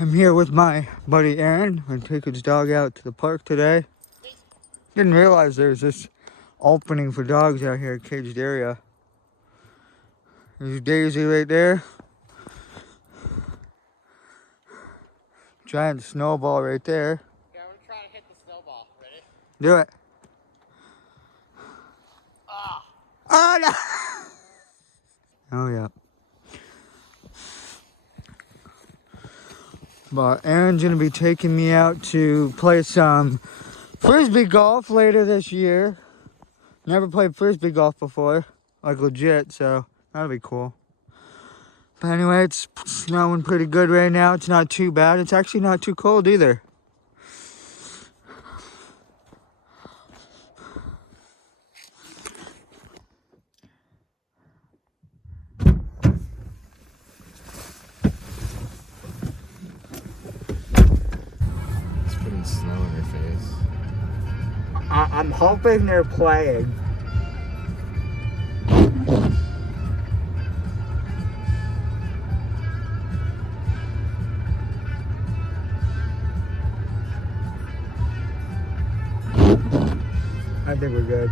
I'm here with my buddy Aaron. I'm gonna take his dog out to the park today. Didn't realize there's this opening for dogs out here, caged area. There's Daisy right there. Giant snowball right there. Yeah, I'm gonna try to hit the snowball. Ready? Do it. Ah! Oh no! Oh yeah. But Aaron's gonna be taking me out to play some frisbee golf later this year. Never played frisbee golf before, like legit, so that'll be cool. But anyway, it's snowing pretty good right now. It's not too bad. It's actually not too cold either. It's putting snow in your face. I'm hoping they're playing. I think we're good.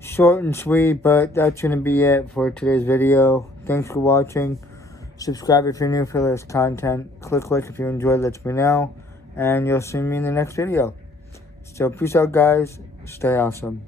Short and sweet, but that's going to be it for today's video. Thanks for watching. Subscribe if you're new for this content. Click like if you enjoyed, let me know. And you'll see me in the next video. So peace out, guys. Stay awesome.